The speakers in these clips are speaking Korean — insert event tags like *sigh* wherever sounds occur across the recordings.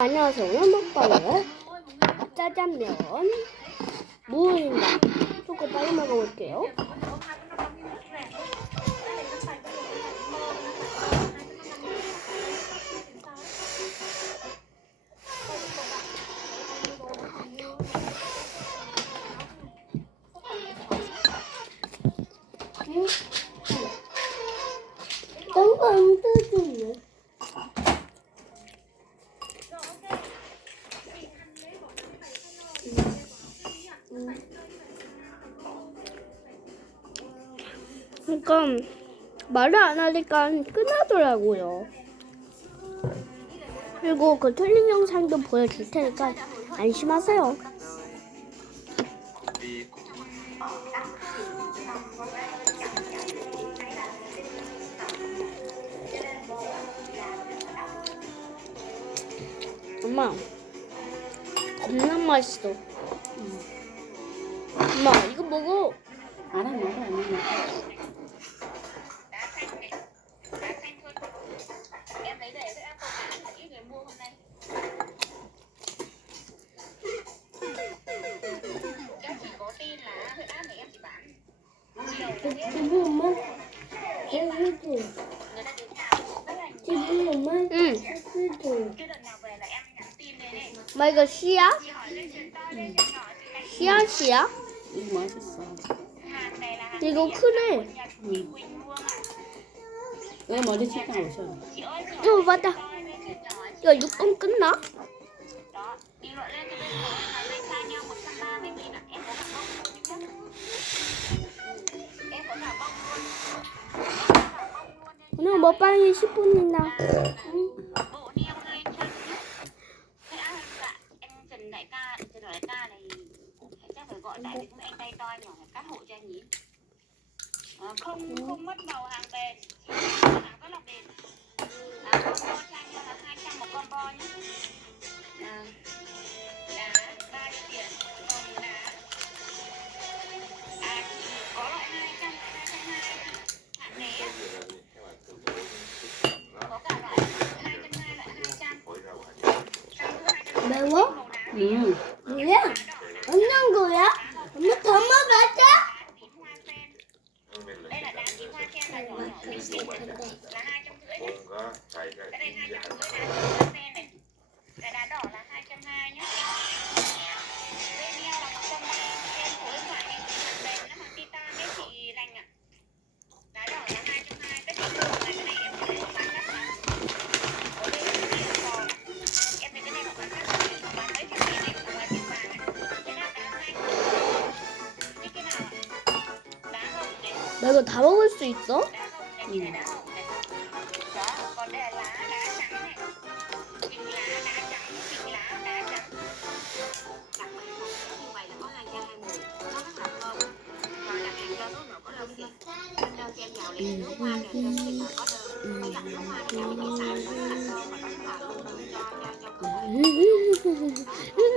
안녕하세요. 오늘 먹방은 짜장면 무입니다. 조금 빨리 먹어볼게요. 그러니까 말을 안 하니까 끝나더라고요. 그리고 그 틀린 영상도 보여줄 테니까 안심하세요. 엄마, 겁나 맛있어. 엄마, 이거 먹어. 알아, 알아, 알아. Mua hôm nay các chị có tin là huyết áp này em chỉ bán 지금 엄마, 해주죠. người ta điều tra rất là nhiều 지금 엄마, Ừ. 해주죠. cái đợt nào về là em nhắn tin lên ấy 엄마 이거 씨야? chị hỏi lên chuyện to lên chuyện nhỏ chị đánh 씨야 씨야? 이거 맛있어. hàng này là hàng 이거 gì ạ? 크네. của nhà chị Quỳnh Hương ạ 왜 머리 식당 오셔? chị ơi chị 어 hỏi 맞다. To lên chuyện nhỏ ấy. 이거 6분 끝나? đó đi luận lên cho bên phố hàng này sai nhau 130 nghìn ạ em có cả bông luôn chứ em có cả bông luôn em có cả bông luôn nha chị 오늘 먹방이 10분이나. bộ niêm lên cho thế à, dạ, anh Trần đại ca Trần đại ca này chắc phải gọi tại vì không anh tay to nhỏ phải cắt hộ cho anh nhỉ Ờ, không không mất màu hàng bền hàng rất là bền à, combo cho anh là 200 나 이거 다 먹을 수 있어? đá *laughs*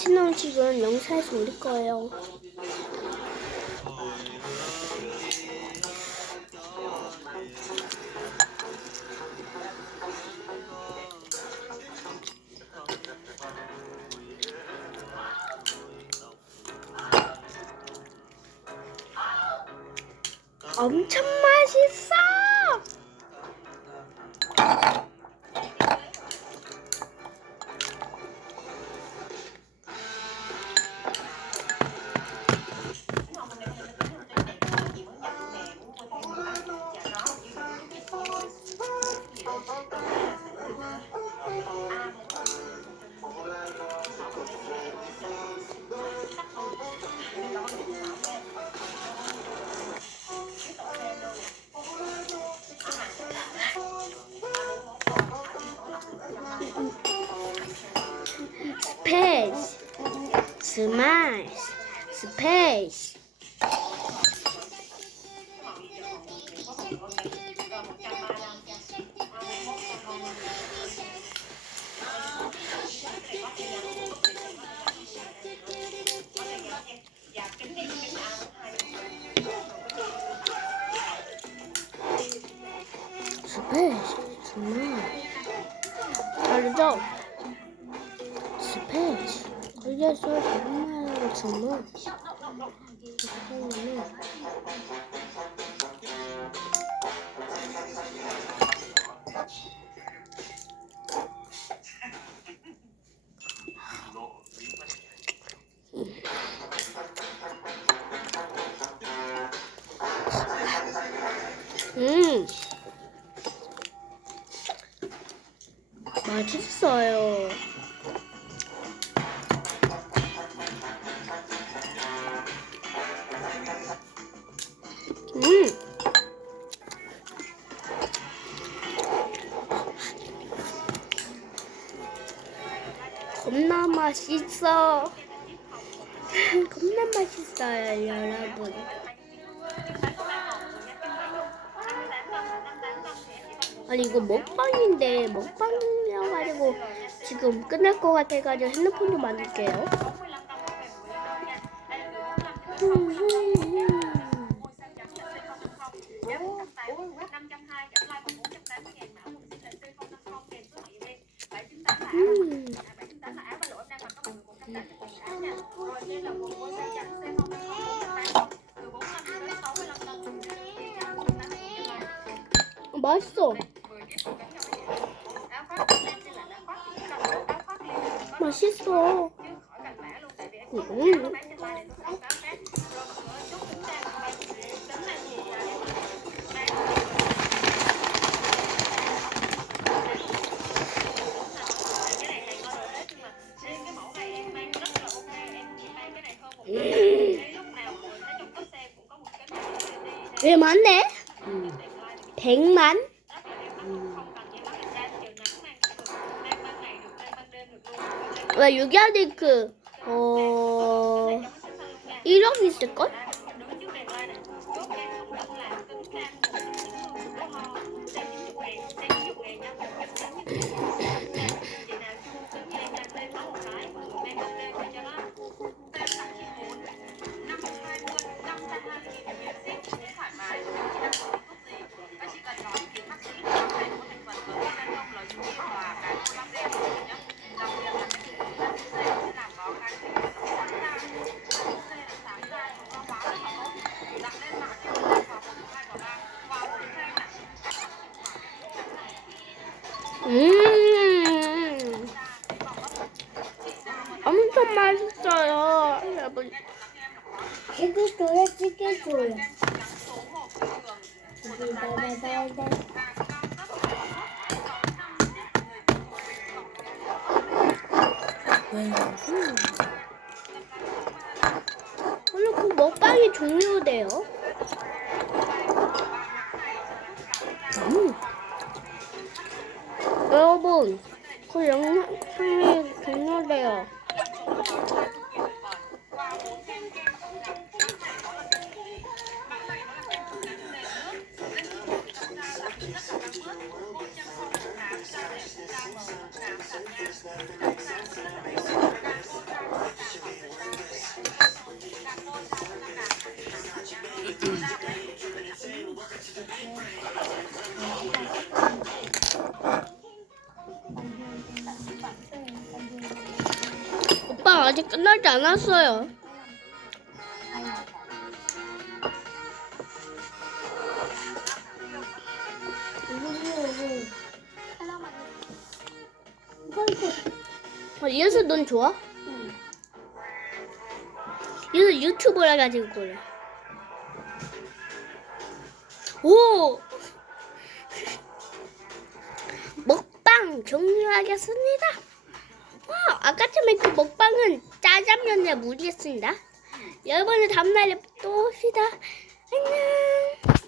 맛있는 음식은 영상에서 올릴 거예요. 엄청 space, smiles, space. 걸려서 정말 정말 정말 음 맛있어요. 겁나 맛있어. *laughs* 겁나 맛있어요, 여러분. 아니 이거 먹방인데 먹방이어가지고 지금 끝날 것 같아가지고 핸드폰 좀 만들게요. 맛있어. 맛있어. 음. 왜 많네? 음. 100만? 음. 왜 유기아디 그, 어, 1억 있을걸? 오늘 그 먹방이 종료돼요. 음. 여러분, 그 영상이 종료돼요. 오빠 아직 끝나지 않았어요. 아, 이어서 넌 좋아? 이어서 유튜버라 가지고 그래. 오! *laughs* 먹방 종료하겠습니다. 와, 아까 전에 그 먹방은 짜장면에 무리했습니다. 여러분은 다음날에 또 봅시다. 안녕.